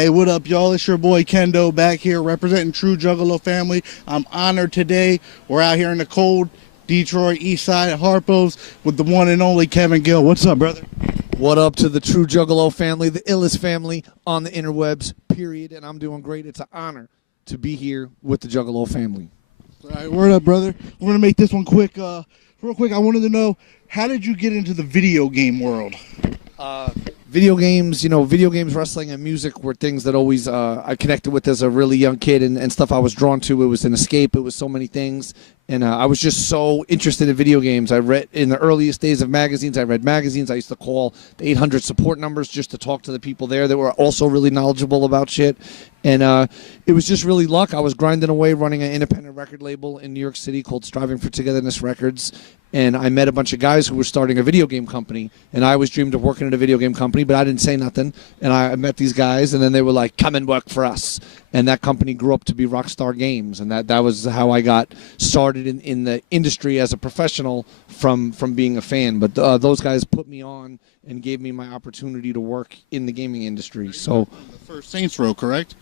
Hey, what up, y'all? It's your boy Kendo back here representing True Juggalo Family. I'm honored today. We're out here in the cold Detroit East Side at Harpo's with the one and only Kevin Gill. What's up, brother? What up to the True Juggalo family, the illest family on the interwebs, period. And I'm doing great. It's an honor to be here with the Juggalo family. All right, word up, brother. We're going to make this one quick. Real quick, I wanted to know, how did you get into the video game world? Video games, video games, wrestling, and music were things that always I connected with as a really young kid and stuff I was drawn to. It was an escape. It was so many things. And I was just so interested in video games. I read in the earliest days of magazines. I read magazines. I used to call the 800 support numbers just to talk to the people there that were also really knowledgeable about shit. And it was just really luck. I was grinding away running an independent record label in New York City called Striving for Togetherness Records. And I met a bunch of guys who were starting a video game company. And I always dreamed of working at a video game company, but I didn't say nothing. And I met these guys, and then they were like, come and work for us. And that company grew up to be Rockstar Games. And that was how I got started in the industry as a professional from being a fan. But those guys put me on and gave me my opportunity to work in the gaming industry. So The first Saints Row, correct?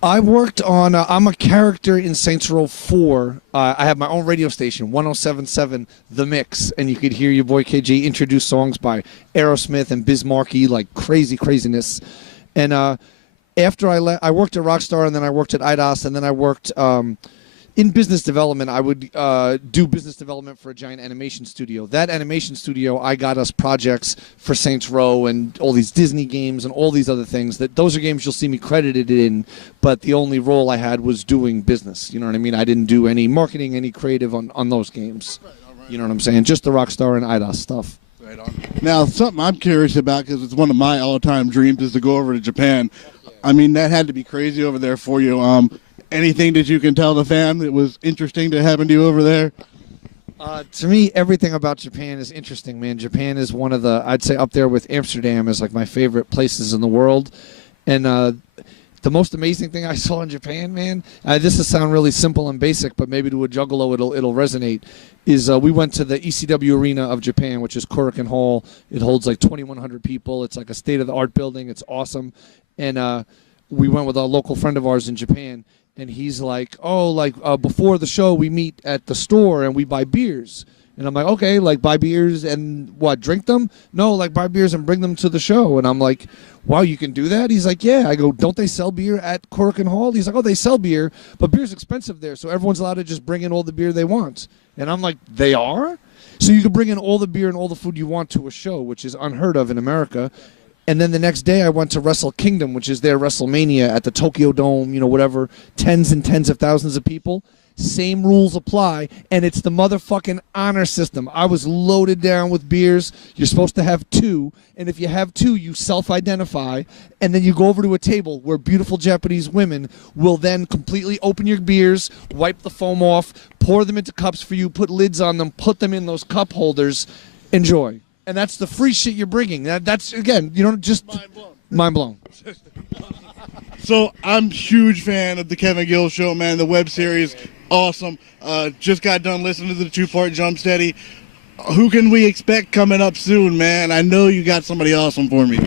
I worked on, I'm a character in Saints Row 4. I have my own radio station, 107.7 The Mix, and you could hear your boy KG introduce songs by Aerosmith and Biz Markie, like craziness. And after I worked at Rockstar, and then I worked at IDOS, and then I worked in business development. I would do business development for a giant animation studio. That animation studio, I got us projects for Saints Row and all these Disney games and all these other things. Those are games you'll see me credited in, but the only role I had was doing business. You know what I mean? I didn't do any marketing, any creative on those games. You know what I'm saying? Just the Rockstar and IDOS stuff. Right on. Now, something I'm curious about, because it's one of my all-time dreams, is to go over to Japan. I mean, that had to be crazy over there for you. Anything that you can tell the fam that was interesting to happen to you over there? To me, everything about Japan is interesting, man. Japan is one of the, I'd say up there with Amsterdam, is like my favorite places in the world. And the most amazing thing I saw in Japan, man, this will sound really simple and basic, but maybe to a juggalo it'll resonate, is we went to the ECW Arena of Japan, which is Korakuen Hall. It holds like 2,100 people. It's like a state-of-the-art building. It's awesome. And we went with a local friend of ours in Japan. And he's like, before the show, we meet at the store and we buy beers. And I'm like, okay, like buy beers and what, drink them? No, like buy beers and bring them to the show. And I'm like, wow, you can do that? He's like, yeah. I go, don't they sell beer at Korakuen Hall? He's like, oh, they sell beer, but beer's expensive there. So everyone's allowed to just bring in all the beer they want. And I'm like, they are? So you can bring in all the beer and all the food you want to a show, which is unheard of in America. And then the next day I went to Wrestle Kingdom, which is their WrestleMania at the Tokyo Dome, whatever, tens and tens of thousands of people. Same rules apply, and it's the motherfucking honor system. I was loaded down with beers. You're supposed to have two, and if you have two, you self-identify, and then you go over to a table where beautiful Japanese women will then completely open your beers, wipe the foam off, pour them into cups for you, put lids on them, put them in those cup holders. Enjoy. And that's the free shit you're bringing. That's, again, just... Mind blown. So, I'm a huge fan of the Kevin Gill Show, man. The web series, awesome. Just got done listening to the two-part Jump Steady. Who can we expect coming up soon, man? I know you got somebody awesome for me.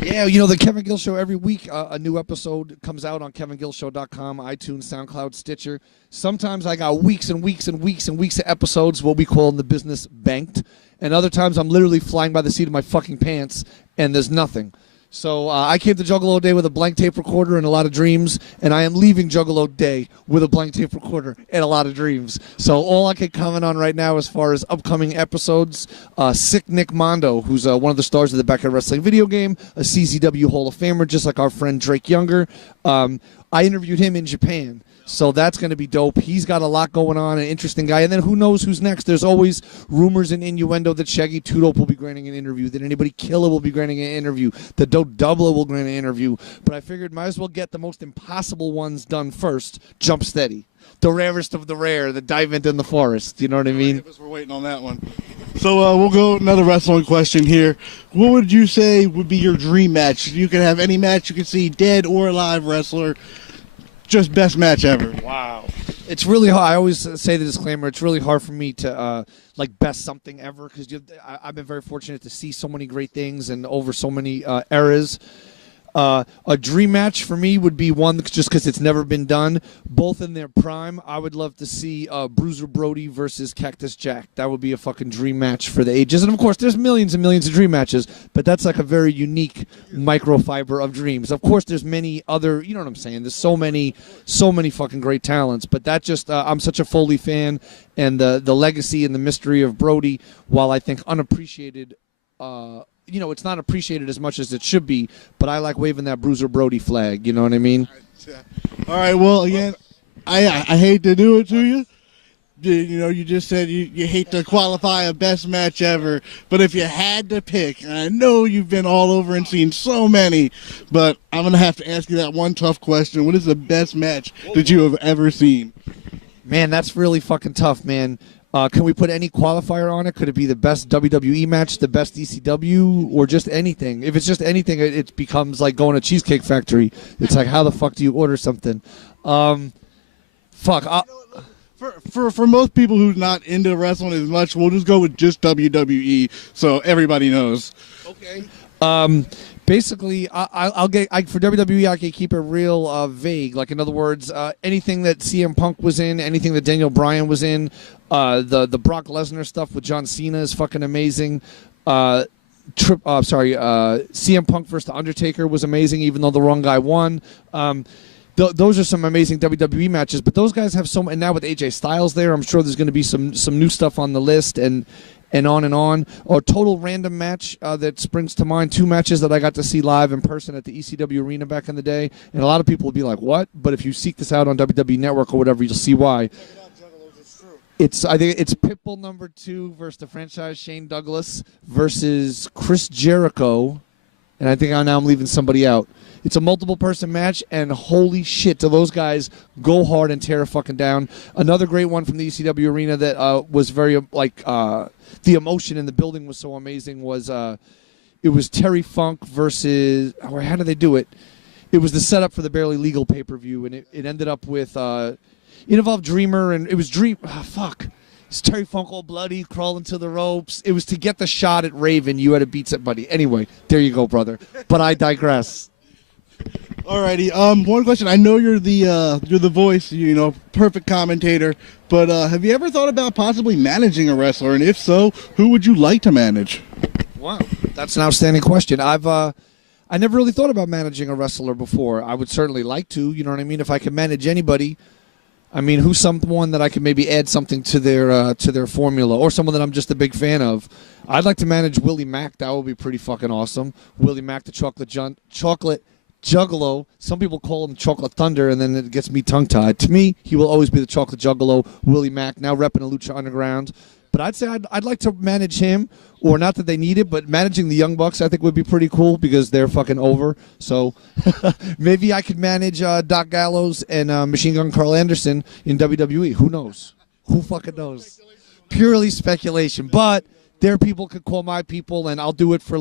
Yeah, the Kevin Gill Show, every week a new episode comes out on KevinGillShow.com, iTunes, SoundCloud, Stitcher. Sometimes I got weeks and weeks and weeks and weeks of episodes, what we call in the business banked. And other times I'm literally flying by the seat of my fucking pants and there's nothing. So I came to Juggalo Day with a blank tape recorder and a lot of dreams, and I am leaving Juggalo Day with a blank tape recorder and a lot of dreams. So all I can comment on right now as far as upcoming episodes, Sick Nick Mondo, who's one of the stars of the Backyard Wrestling video game, a CZW Hall of Famer, just like our friend Drake Younger. I interviewed him in Japan. So that's going to be dope. He's got a lot going on, an interesting guy. And then who knows who's next? There's always rumors and innuendo that Shaggy Two Dope will be granting an interview, that Anybody Killer will be granting an interview, that Dope Doubler will grant an interview. But I figured might as well get the most impossible ones done first. Jump Steady. The rarest of the rare, the dive into in the forest. You know what I mean? We're waiting on that one. So we'll go another wrestling question here. What would you say would be your dream match? You could have any match you could see, dead or alive wrestler. Just best match ever. Wow. It's really hard. I always say the disclaimer, it's really hard for me to best something ever, because I've been very fortunate to see so many great things and over so many eras. A dream match for me would be one just because it's never been done. Both in their prime, I would love to see Bruiser Brody versus Cactus Jack. That would be a fucking dream match for the ages. And of course, there's millions and millions of dream matches, but that's like a very unique microfiber of dreams. Of course, there's many other, you know what I'm saying? There's so many fucking great talents, but that just, I'm such a Foley fan, and the legacy and the mystery of Brody, while I think unappreciated, it's not appreciated as much as it should be, but I like waving that Bruiser Brody flag. You know what I mean? All right. Well, again, I hate to do it to you. You just said you hate to qualify a best match ever, but if you had to pick, and I know you've been all over and seen so many, but I'm going to have to ask you that one tough question. What is the best match that you have ever seen? Man, that's really fucking tough, man. Can we put any qualifier on it? Could it be the best WWE match, the best ECW, or just anything? If it's just anything, it becomes like going to Cheesecake Factory. It's like, how the fuck do you order something? For most people who's not into wrestling as much, we'll just go with just WWE, so everybody knows. Okay. Basically, I'll get for WWE. I can keep it real vague. Like, in other words, anything that CM Punk was in, anything that Daniel Bryan was in, the Brock Lesnar stuff with John Cena is fucking amazing. CM Punk versus The Undertaker was amazing, even though the wrong guy won. Those are some amazing WWE matches, but those guys have and now with AJ Styles there, I'm sure there's going to be some new stuff on the list, and on and on. Or total random match that springs to mind, 2 matches that I got to see live in person at the ECW Arena back in the day, and a lot of people will be like, what? But if you seek this out on WWE Network or whatever, you'll see why. I think it's Pitbull #2 versus the franchise Shane Douglas versus Chris Jericho, and I think now I'm leaving somebody out. It's a multiple-person match, and holy shit, do those guys go hard and tear a fucking down. Another great one from the ECW Arena that was very, the emotion in the building was so amazing was it was Terry Funk versus, how did they do it? It was the setup for the Barely Legal pay-per-view, and it ended up with, it involved Dreamer, and it was It's Terry Funk all bloody, crawling to the ropes. It was to get the shot at Raven. You had to beat somebody. Anyway, there you go, brother. But I digress. Alrighty. One question. I know you're the voice, perfect commentator. But have you ever thought about possibly managing a wrestler? And if so, who would you like to manage? Wow, that's an outstanding question. I never really thought about managing a wrestler before. I would certainly like to. You know what I mean? If I could manage anybody, I mean, who's someone that I could maybe add something to their formula, or someone that I'm just a big fan of? I'd like to manage Willie Mack. That would be pretty fucking awesome. Willie Mack, the chocolate Juggalo. Some people call him Chocolate Thunder, and then it gets me tongue-tied. To me, he will always be the Chocolate Juggalo, Willie Mack, now repping the Lucha Underground. But I'd say I'd like to manage him, or not that they need it, but managing the Young Bucks I think would be pretty cool because they're fucking over. So maybe I could manage Doc Gallows and Machine Gun Carl Anderson in WWE. Who knows? Who fucking knows? Purely speculation. But their people could call my people, and I'll do it for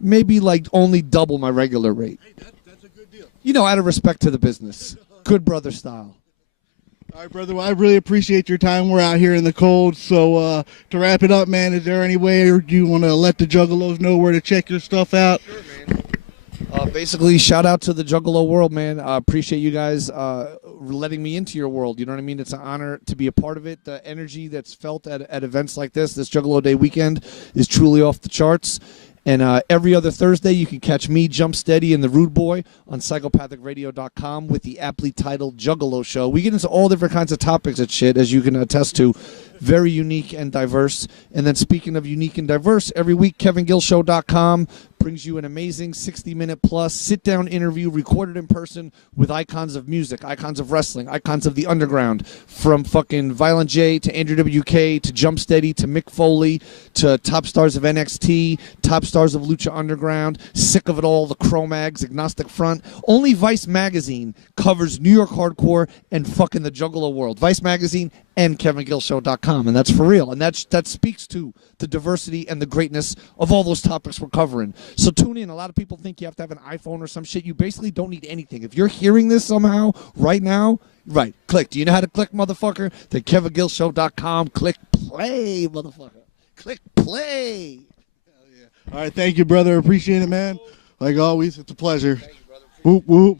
maybe only double my regular rate. Hey, that's a good deal. Out of respect to the business. Good brother style. All right, brother. Well, I really appreciate your time. We're out here in the cold. So to wrap it up, man, is there any way you want to let the Juggalos know where to check your stuff out? Sure, man. Basically, shout out to the Juggalo world, man. I appreciate you guys letting me into your world. You know what I mean? It's an honor to be a part of it. The energy that's felt at events like this Juggalo Day weekend, is truly off the charts. And every other Thursday, you can catch me, Jump Steady, and the Rude Boy on psychopathicradio.com with the aptly titled Juggalo Show. We get into all different kinds of topics and shit, as you can attest to. Very unique and diverse. And then speaking of unique and diverse, every week, KevinGillShow.com brings you an amazing 60-minute plus sit-down interview recorded in person with icons of music, icons of wrestling, icons of the underground, from fucking Violent J to Andrew WK to Jump Steady to Mick Foley to top stars of NXT, top stars of Lucha Underground, sick of it all, the Cro-Mags, Agnostic Front. Only Vice Magazine covers New York hardcore and fucking the Juggalo world. Vice Magazine and KevinGillShow.com, and that's for real. And that speaks to the diversity and the greatness of all those topics we're covering. So tune in. A lot of people think you have to have an iPhone or some shit. You basically don't need anything. If you're hearing this somehow right now, right, click. Do you know how to click, motherfucker? To KevinGillShow.com. Click play, motherfucker. Click play. Hell yeah. All right, thank you, brother. Appreciate it, man. Like always, it's a pleasure. Whoop, whoop.